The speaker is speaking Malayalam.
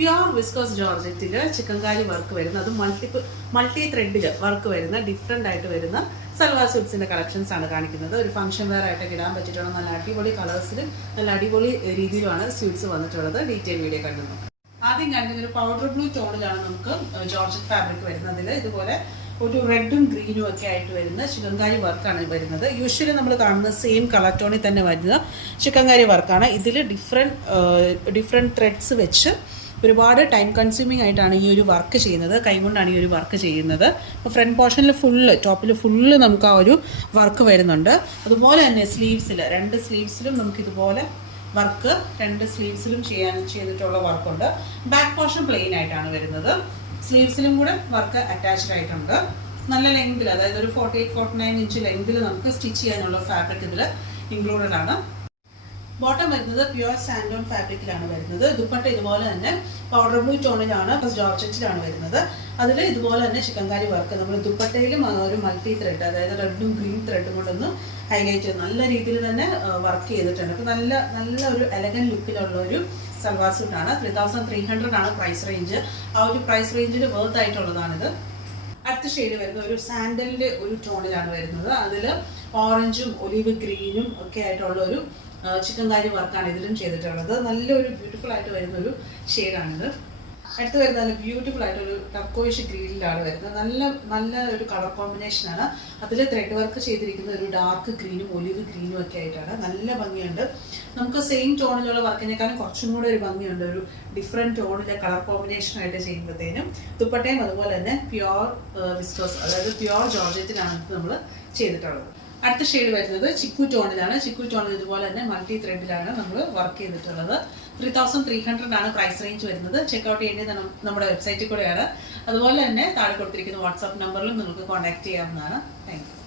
പ്യുവർ വിസ്കോസ് ജോർജറ്റിൽ ചിക്കൻകാരി വർക്ക് വരുന്ന അത് മൾട്ടി ത്രെഡിൽ വർക്ക് വരുന്ന ഡിഫറെൻ്റ് ആയിട്ട് വരുന്ന സൽവാർ സ്യൂട്ട്സിന്റെ കളക്ഷൻസ് ആണ് കാണിക്കുന്നത്. ഒരു ഫംഗ്ഷൻ വെയർ ആയിട്ടൊക്കെ ഇടാൻ പറ്റിയിട്ടുള്ള നല്ല അടിപൊളി കളേഴ്സിലും നല്ല അടിപൊളി രീതിയിലുമാണ് സ്യൂട്ട്സ് വന്നിട്ടുള്ളത്. ഡീറ്റെയിൽ വീഡിയോ കണ്ടു നോക്കാം. ആദ്യം കാണിക്കുന്ന ഒരു പൗഡർ ബ്ലൂ ടോണിലാണ് നമുക്ക് ജോർജറ്റ് ഫാബ്രിക് വരുന്നതിൽ ഇതുപോലെ ഒരു റെഡും ഗ്രീനും ഒക്കെ ആയിട്ട് വരുന്ന ചിക്കൻകാരി വർക്കാണ് വരുന്നത്. യൂഷ്വലി നമ്മൾ കാണുന്ന സെയിം കളർ ടോണിൽ തന്നെ വരുന്ന ചിക്കൻകാരി വർക്കാണ്. ഇതിൽ ഡിഫറെൻറ്റ് ത്രെഡ്സ് വെച്ച് ഒരുപാട് ടൈം കൺസ്യൂമിംഗ് ആയിട്ടാണ് ഈ ഒരു വർക്ക് ചെയ്യുന്നത്. കൈകൊണ്ടാണ് ഈ ഒരു വർക്ക് ചെയ്യുന്നത്. അപ്പോൾ ഫ്രണ്ട് പോർഷനിൽ ടോപ്പിൽ ഫുള്ള് നമുക്ക് ആ ഒരു വർക്ക് വരുന്നുണ്ട്. അതുപോലെ തന്നെ രണ്ട് സ്ലീവ്സിലും നമുക്ക് ഇതുപോലെ വർക്ക് രണ്ട് സ്ലീവ്സിലും ചെയ്തിട്ടുള്ള വർക്കുണ്ട്. ബാക്ക് പോർഷൻ പ്ലെയിൻ ആയിട്ടാണ് വരുന്നത്. സ്ലീവ്സിലും കൂടെ വർക്ക് അറ്റാച്ച്ഡ് ആയിട്ടുണ്ട്. നല്ല ലെങ്തിൽ, അതായത് ഒരു 48-49 ഇഞ്ച് ലെങ്തിൽ നമുക്ക് സ്റ്റിച്ച് ചെയ്യാനുള്ള ഫാബ്രിക് ഇതിൽ ഇൻക്ലൂഡഡ് ആണ്. ബോട്ടം വരുന്നത് പ്യുവർ സാൻഡോൺ ഫാബ്രിക്കിലാണ് വരുന്നത്. ദുപ്പട്ട ഇതുപോലെ തന്നെ പൗഡർ ബ്ലൂ ടോണിലാണ്, ജോർജറ്റിലാണ് വരുന്നത്. അതിൽ ഇതുപോലെ തന്നെ ചിക്കൻകാരി വർക്ക് നമ്മൾ ദുപ്പട്ടയിലും ഒരു മൾട്ടി ത്രെഡ്, അതായത് റെഡും ഗ്രീൻ ത്രെഡും കൊണ്ടൊന്ന് ഹൈലൈറ്റ് ചെയ്ത് നല്ല രീതിയിൽ തന്നെ വർക്ക് ചെയ്തിട്ടുണ്ട്. അപ്പോൾ നല്ല ഒരു എലഗൻ ലുക്കിലുള്ള ഒരു സൽവാർ സ്യൂട്ടാണ്. 3300 ആണ് പ്രൈസ് റേഞ്ച്. ആ ഒരു പ്രൈസ് റേഞ്ചിൽ വർത്ത് ആയിട്ടുള്ളതാണിത്. അടുത്ത ഷെയ്ഡ് വരുന്നത് ഒരു സാൻഡലിന്റെ ഒരു ടോണിലാണ് വരുന്നത്. അതിൽ ഓറഞ്ചും ഒലിവ് ഗ്രീനും ഒക്കെ ആയിട്ടുള്ള ഒരു ചിക്കൻകാരി വർക്കാണ് ഇതിലും ചെയ്തിട്ടുള്ളത്. നല്ലൊരു ബ്യൂട്ടിഫുൾ ആയിട്ട് വരുന്ന ഒരു ഷെയ്ഡാണിത്. അടുത്ത് വരുന്നത് നല്ല ബ്യൂട്ടിഫുൾ ആയിട്ടൊരു ടർക്കോയിഷ് ഗ്രീനിലാണ് വരുന്നത്. നല്ല ഒരു കളർ കോമ്പിനേഷനാണ്. അതിൽ ത്രെഡ് വർക്ക് ചെയ്തിരിക്കുന്നത് ഒരു ഡാർക്ക് ഗ്രീനും ഒലിവ് ഗ്രീനും ഒക്കെ ആയിട്ടാണ്. നല്ല ഭംഗിയുണ്ട്. നമുക്ക് സെയിം ടോണിലുള്ള വർക്കിനേക്കാളും കുറച്ചും കൂടെ ഒരു ഭംഗിയുണ്ട്. ഒരു ഡിഫറെൻറ്റ് ടോണിലെ കളർ കോമ്പിനേഷൻ ആയിട്ട് ചെയ്യുമ്പോഴത്തേനും ദുപ്പട്ടയും അതുപോലെ തന്നെ പ്യുവർ വിസ്കോസ്, അതായത് പ്യുവർ ജോർജറ്റിലാണ് നമ്മൾ ചെയ്തിട്ടുള്ളത്. അടുത്ത ഷെയ്ഡ് വരുന്നത് ചിക്കു ടോണിലാണ്. ചിക്കു ടോണിൽ ഇതുപോലെ തന്നെ മൾട്ടി ത്രെഡിലാണ് നമ്മൾ വർക്ക് ചെയ്തിട്ടുള്ളത്. 3300 ആണ് പ്രൈസ് റേഞ്ച് വരുന്നത്. ചെക്ക്ഔട്ട് ചെയ്യേണ്ടത് നമ്മുടെ വെബ്സൈറ്റിൽ കൂടെയാണ്. അതുപോലെ തന്നെ താഴെ കൊടുത്തിരിക്കുന്ന വാട്സാപ്പ് നമ്പറിലും നിങ്ങൾക്ക് കോൺടാക്ട് ചെയ്യാവുന്നതാണ്. Thank you.